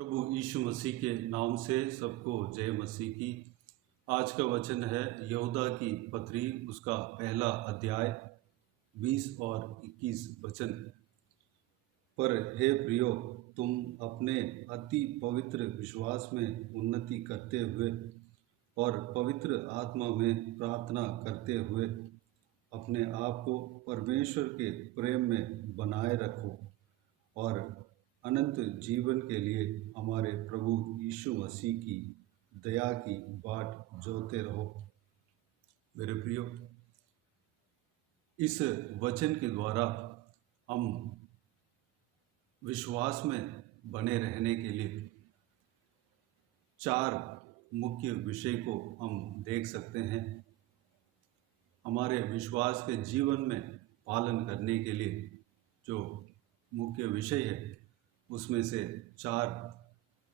प्रभु यीशु मसीह के नाम से सबको जय मसीह की। आज का वचन है यहूदा की पत्री, उसका पहला अध्याय 20 और 21 वचन। पर हे प्रियो, तुम अपने अति पवित्र विश्वास में उन्नति करते हुए और पवित्र आत्मा में प्रार्थना करते हुए अपने आप को परमेश्वर के प्रेम में बनाए रखो और अनंत जीवन के लिए हमारे प्रभु यीशु मसीह की दया की बाट जोते रहो। मेरे प्रियो, इस वचन के द्वारा हम विश्वास में बने रहने के लिए 4 मुख्य विषय को हम देख सकते हैं। हमारे विश्वास के जीवन में पालन करने के लिए जो मुख्य विषय है, उसमें से 4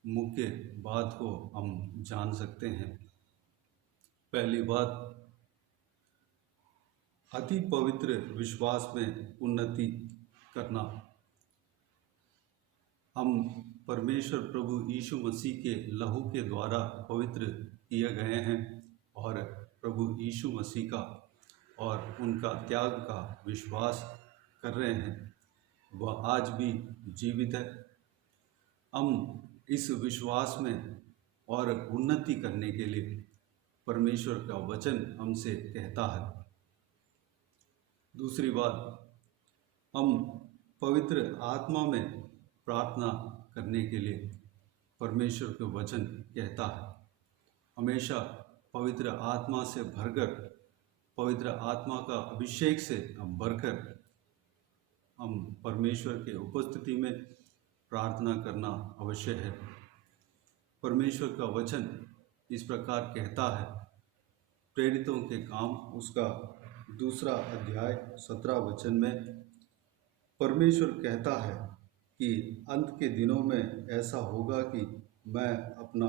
मुख्य बात को हम जान सकते हैं। पहली बात, अति पवित्र विश्वास में उन्नति करना। हम परमेश्वर प्रभु यीशु मसीह के लहू के द्वारा पवित्र किए गए हैं और प्रभु यीशु मसीह का और उनका त्याग का विश्वास कर रहे हैं। वह आज भी जीवित है। हम इस विश्वास में और उन्नति करने के लिए परमेश्वर का वचन हमसे कहता है। दूसरी बात, हम पवित्र आत्मा में प्रार्थना करने के लिए परमेश्वर का वचन कहता है। हमेशा पवित्र आत्मा से भरकर, पवित्र आत्मा का अभिषेक से हम भरकर हम परमेश्वर के उपस्थिति में प्रार्थना करना अवश्य है। परमेश्वर का वचन इस प्रकार कहता है, प्रेरितों के काम उसका 2 अध्याय 17 वचन में परमेश्वर कहता है कि अंत के दिनों में ऐसा होगा कि मैं अपना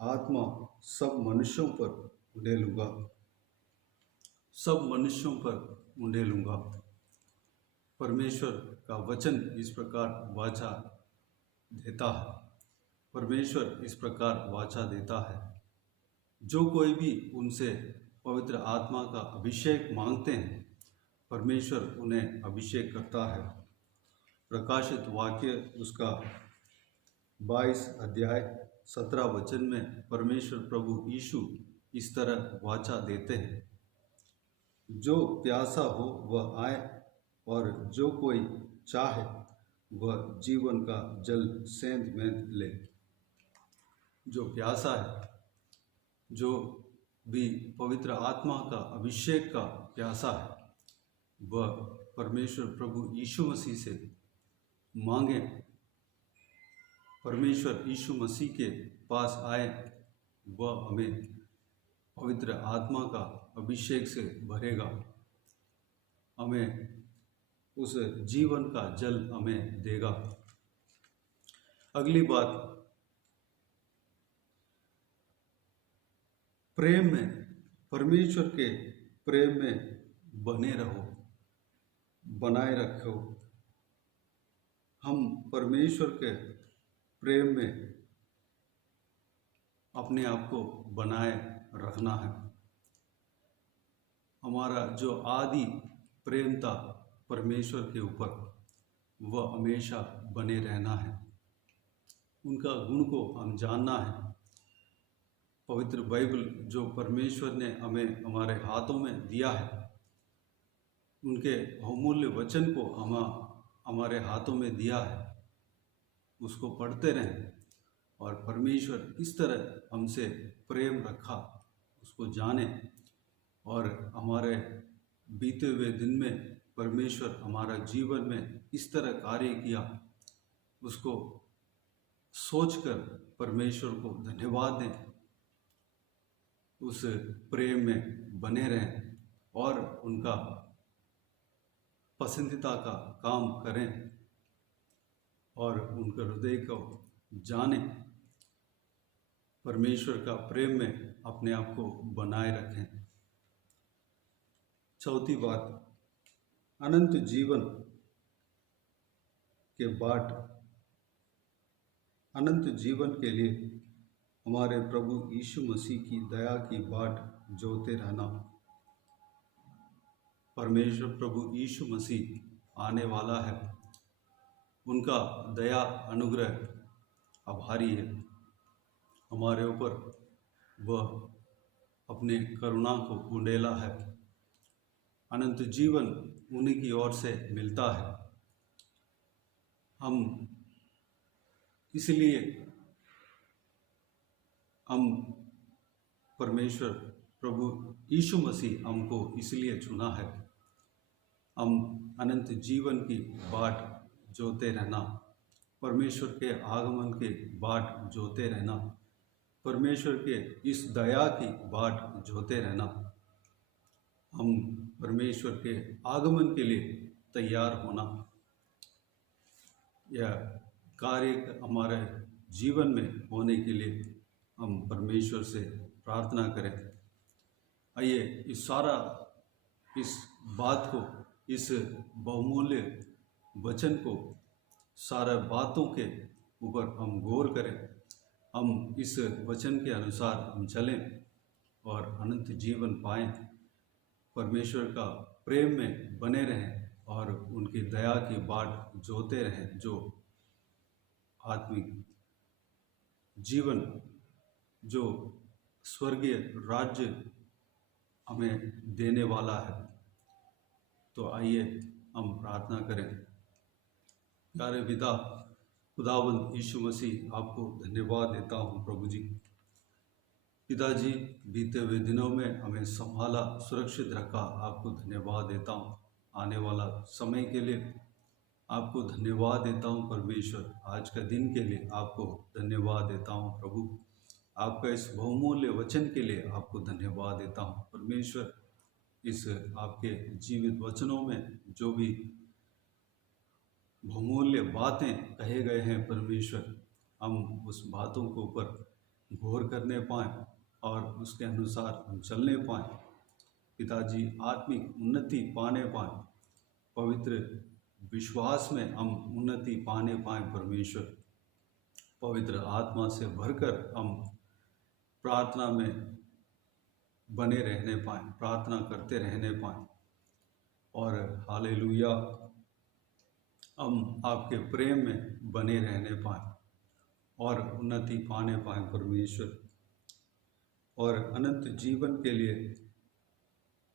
आत्मा सब मनुष्यों पर उंडेलूँगा, सब मनुष्यों पर उंडेलूँगा। परमेश्वर का वचन इस प्रकार वाचा देता है। परमेश्वर इस प्रकार वाचा देता है, जो कोई भी उनसे पवित्र आत्मा का अभिषेक मांगते हैं, परमेश्वर उन्हें अभिषेक करता है। प्रकाशित वाक्य उसका 22 अध्याय 17 वचन में परमेश्वर प्रभु यीशु इस तरह वाचा देते हैं, जो प्यासा हो वह आए और जो कोई चाहे वह जीवन का जल सेंध में ले। जो प्यासा है, जो भी पवित्र आत्मा का अभिषेक का प्यासा है, वह परमेश्वर प्रभु यीशु मसीह से मांगे, परमेश्वर यीशु मसीह के पास आए, वह हमें पवित्र आत्मा का अभिषेक से भरेगा, हमें उस जीवन का जल हमें देगा। अगली बात, प्रेम में, परमेश्वर के प्रेम में बने रहो, बनाए रखो। हम परमेश्वर के प्रेम में अपने आप को बनाए रखना है। हमारा जो आदि प्रेम था परमेश्वर के ऊपर, वह हमेशा बने रहना है। उनका गुण को हम जानना है। पवित्र बाइबल जो परमेश्वर ने हमें हमारे हाथों में दिया है, उनके बहुमूल्य वचन को हमारे हाथों में दिया है, उसको पढ़ते रहें और परमेश्वर इस तरह हमसे प्रेम रखा, उसको जाने और हमारे बीते हुए दिन में परमेश्वर हमारा जीवन में इस तरह कार्य किया, उसको सोचकर परमेश्वर को धन्यवाद दें, उस प्रेम में बने रहें और उनका पसंदीदा का काम करें और उनके हृदय को जानें। परमेश्वर का प्रेम में अपने आप को बनाए रखें। चौथी बात, अनंत जीवन के बाट अनंत जीवन के लिए हमारे प्रभु यीशु मसीह की दया की बाट जोते रहना। परमेश्वर प्रभु यीशु मसीह आने वाला है, उनका दया अनुग्रह आभारी है हमारे ऊपर। वह अपने करुणा को उंडेला है। अनंत जीवन उन्हीं की ओर से मिलता है। इसलिए हम परमेश्वर प्रभु यीशु मसीह हमको इसलिए चुना है। हम अनंत जीवन की बाट जोते रहना, परमेश्वर के आगमन के बाट जोते रहना, परमेश्वर के इस दया की बाट जोते रहना। हम परमेश्वर के आगमन के लिए तैयार होना, यह कार्य हमारे जीवन में होने के लिए हम परमेश्वर से प्रार्थना करें। आइए इस बात को, इस बहुमूल्य वचन को, सारे बातों के ऊपर हम गौर करें। हम इस वचन के अनुसार हम चलें और अनंत जीवन पाएं, परमेश्वर का प्रेम में बने रहें और उनकी दया की बाट जोते रहें, जो आत्मिक जीवन, जो स्वर्गीय राज्य हमें देने वाला है। तो आइए हम प्रार्थना करें। प्यारे पिता खुदावंद यीशु मसीह, आपको धन्यवाद देता हूँ प्रभु जी। पिताजी, बीते हुए दिनों में हमें संभाला, सुरक्षित रखा, आपको धन्यवाद देता हूँ। आने वाला समय के लिए आपको धन्यवाद देता हूँ परमेश्वर। आज का दिन के लिए आपको धन्यवाद देता हूँ प्रभु। आपका इस बहुमूल्य वचन के लिए आपको धन्यवाद देता हूँ परमेश्वर। इस आपके जीवित वचनों में जो भी बहुमूल्य बातें कहे गए हैं परमेश्वर, हम उस बातों के ऊपर गौर करने पाएँ और उसके अनुसार हम चलने पाएँ। पिताजी, आत्मिक उन्नति पाने पाएँ, पवित्र विश्वास में हम उन्नति पाने पाएँ परमेश्वर। पवित्र आत्मा से भरकर हम प्रार्थना में बने रहने पाएँ, प्रार्थना करते रहने पाएँ और हालेलुया, हम आपके प्रेम में बने रहने पाएँ और उन्नति पाने पाएँ परमेश्वर। और अनंत जीवन के लिए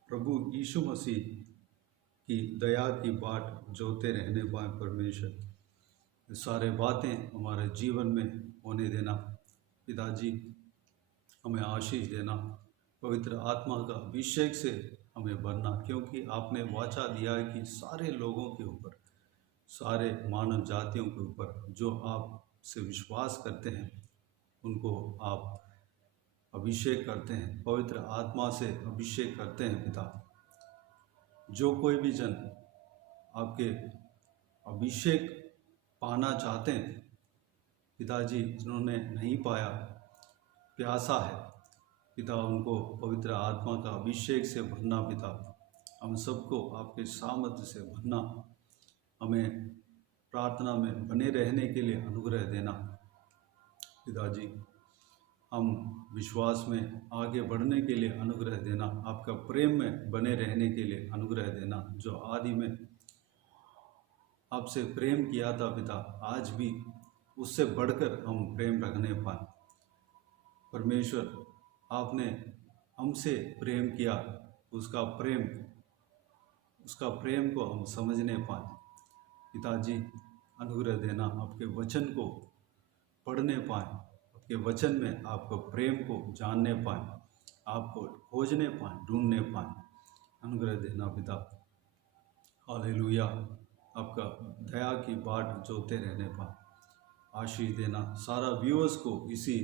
प्रभु यीशु मसीह की दया की बाट जोते रहने पाएँ परमेश्वर। सारे बातें हमारे जीवन में होने देना पिताजी, हमें आशीष देना, पवित्र आत्मा का अभिषेक से हमें भरना, क्योंकि आपने वाचा दिया है कि सारे लोगों के ऊपर, सारे मानव जातियों के ऊपर जो आपसे विश्वास करते हैं उनको आप अभिषेक करते हैं, पवित्र आत्मा से अभिषेक करते हैं पिता। जो कोई भी जन आपके अभिषेक पाना चाहते हैं पिताजी, जिन्होंने नहीं पाया, प्यासा है पिता, उनको पवित्र आत्मा का अभिषेक से भरना पिता। हम सबको आपके सामर्थ्य से भरना, हमें प्रार्थना में बने रहने के लिए अनुग्रह देना पिताजी। हम विश्वास में आगे बढ़ने के लिए अनुग्रह देना, आपका प्रेम में बने रहने के लिए अनुग्रह देना। जो आदि में आपसे प्रेम किया था पिता, आज भी उससे बढ़कर हम प्रेम रखने पाए परमेश्वर। आपने हमसे प्रेम किया, उसका प्रेम को हम समझने पाए पिताजी। अनुग्रह देना, आपके वचन को पढ़ने पाए, आपके वचन में आपको प्रेम को जानने पाए, आपको खोजने पाए, ढूंढने पाए, अनुग्रह देना पिता। हालेलुया, आपका दया की बाट जोते रहने पाए, आशीष देना। सारा व्यूअर्स को इसी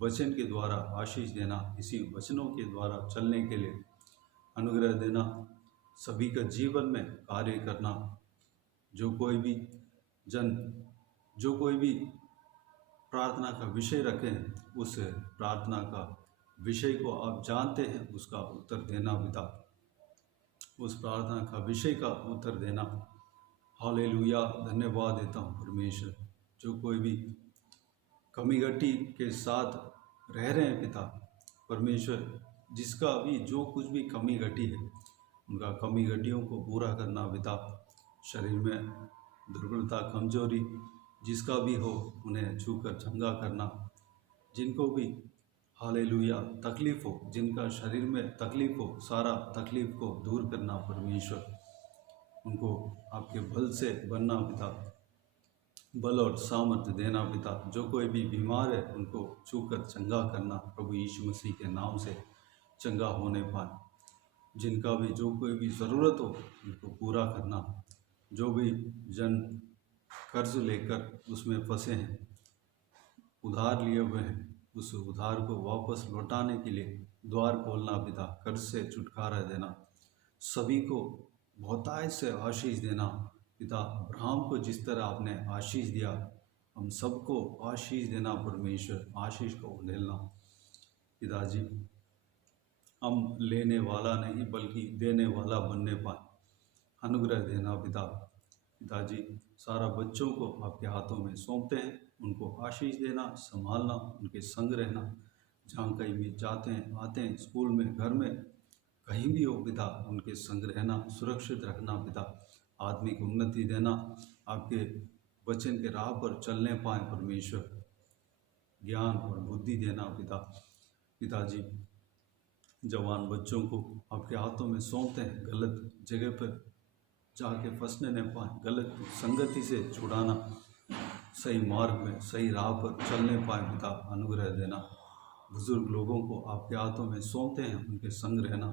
वचन के द्वारा आशीष देना, इसी वचनों के द्वारा चलने के लिए अनुग्रह देना, सभी का जीवन में कार्य करना। जो कोई भी जन, जो कोई भी प्रार्थना का विषय रखें, उस प्रार्थना का विषय को आप जानते हैं, उसका उत्तर देना पिता, उस प्रार्थना का विषय का उत्तर देना। हालेलुया, धन्यवाद देता हूँ परमेश्वर। जो कोई भी कमी घटी के साथ रह रहे हैं पिता परमेश्वर, जिसका भी जो कुछ भी कमी घटी है उनका कमी घटियों को पूरा करना पिता। शरीर में दुर्बलता कमजोरी जिसका भी हो उन्हें छूकर चंगा करना। जिनको भी हालेलुया तकलीफ़ हो, जिनका शरीर में तकलीफ़ हो, सारा तकलीफ़ को दूर करना परमेश्वर। उनको आपके बल से बनना पिता, बल और सामर्थ्य देना पिता। जो कोई भी बीमार है उनको छूकर चंगा करना प्रभु यीशु मसीह के नाम से चंगा होने पाए। जिनका भी जो कोई भी ज़रूरत हो उनको पूरा करना। जो भी जन कर्ज लेकर उसमें फंसे हैं, उधार लिए हुए हैं, उस उधार को वापस लौटाने के लिए द्वार खोलना पिता। कर्ज से छुटकारा देना, सभी को बहुतायत से आशीष देना पिता। अब्राहम को जिस तरह आपने आशीष दिया, हम सबको आशीष देना परमेश्वर। आशीष को उधेलना पिताजी। हम लेने वाला नहीं बल्कि देने वाला बनने पाए, अनुग्रह देना पिता। पिताजी सारा बच्चों को आपके हाथों में सौंपते हैं। उनको आशीष देना, संभालना, उनके संग रहना। जहाँ कहीं भी जाते हैं आते हैं, स्कूल में, घर में, कहीं भी हो पिता, उनके संग रहना, सुरक्षित रखना पिता। आत्मिक उन्नति देना, आपके वचन के राह पर चलने पाएँ परमेश्वर। ज्ञान और बुद्धि देना पिता। पिताजी जवान बच्चों को आपके हाथों में सौंपते हैं। गलत जगह पर जाके फंसने न पाए, गलत संगति से छुड़ाना, सही मार्ग में सही राह पर चलने पाए पिता। अनुग्रह देना। बुजुर्ग लोगों को आपके हाथों में सौंपते हैं। उनके संग रहना,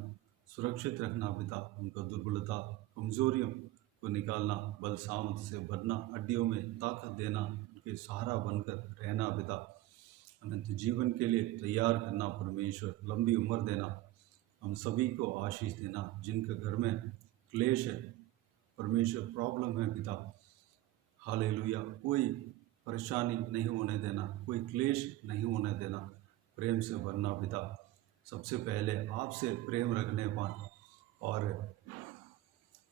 सुरक्षित रखना पिता। उनको दुर्बलता कमजोरियों को निकालना, बल सामर्थ्य से भरना, हड्डियों में ताकत देना, उनके सहारा बनकर रहना पिता। अनंत जीवन के लिए तैयार करना परमेश्वर। लंबी उम्र देना, हम सभी को आशीष देना। जिनके घर में क्लेश है परमेश्वर, प्रॉब्लम है पिता, हालेलुया, कोई परेशानी नहीं होने देना, कोई क्लेश नहीं होने देना। प्रेम से भरना पिता। सबसे पहले आपसे प्रेम रखने पाए और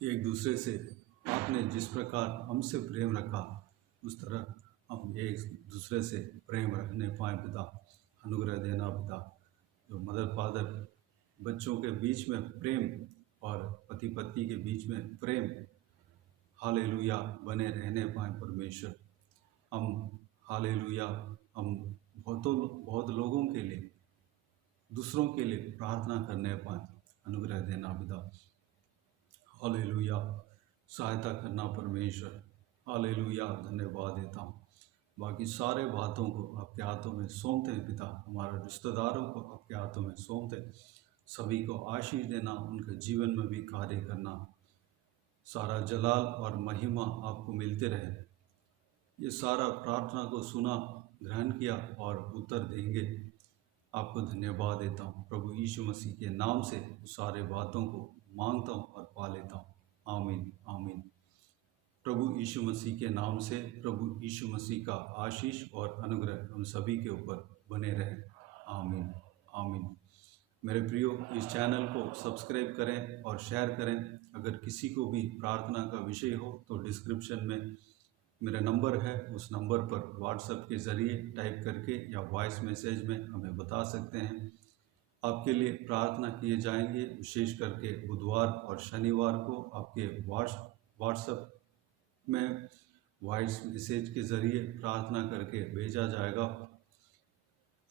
एक दूसरे से आपने जिस प्रकार हमसे प्रेम रखा उस तरह हम एक दूसरे से प्रेम रखने पाए पिता। अनुग्रह देना पिता। जो मदर फादर बच्चों के बीच में प्रेम और पति पत्नी के बीच में प्रेम, हालेलुया, बने रहने पाए परमेश्वर। हम हालेलुया, हम बहुत लोगों के लिए, दूसरों के लिए प्रार्थना करने पाए। अनुग्रह देना पिता। हालेलुया, सहायता करना परमेश्वर। हालेलुया, धन्यवाद देता हूँ। बाकी सारे बातों को आपके हाथों में सौंपते हैं पिता। हमारे रिश्तेदारों को आपके हाथों में सौंपते हैं। सभी को आशीष देना, उनके जीवन में भी कार्य करना। सारा जलाल और महिमा आपको मिलते रहे। ये सारा प्रार्थना को सुना, ग्रहण किया और उत्तर देंगे। आपको धन्यवाद देता हूँ प्रभु यीशु मसीह के नाम से। सारे बातों को मांगता हूँ और पा लेता हूँ। आमीन आमीन। प्रभु यीशु मसीह के नाम से प्रभु यीशु मसीह का आशीष और अनुग्रह हम सभी के ऊपर बने रहे। आमीन आमीन। मेरे प्रियो, इस चैनल को सब्सक्राइब करें और शेयर करें। अगर किसी को भी प्रार्थना का विषय हो तो डिस्क्रिप्शन में मेरा नंबर है, उस नंबर पर व्हाट्सएप के ज़रिए टाइप करके या वॉइस मैसेज में हमें बता सकते हैं। आपके लिए प्रार्थना किए जाएंगे। विशेष करके बुधवार और शनिवार को आपके व्हाट्सएप में वॉइस मैसेज के ज़रिए प्रार्थना करके भेजा जाएगा।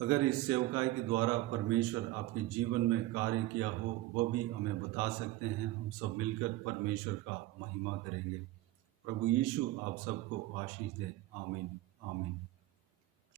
अगर इस सेवकाई के द्वारा परमेश्वर आपके जीवन में कार्य किया हो वह भी हमें बता सकते हैं। हम सब मिलकर परमेश्वर का महिमा करेंगे। प्रभु यीशु आप सबको आशीष दे। आमीन आमीन।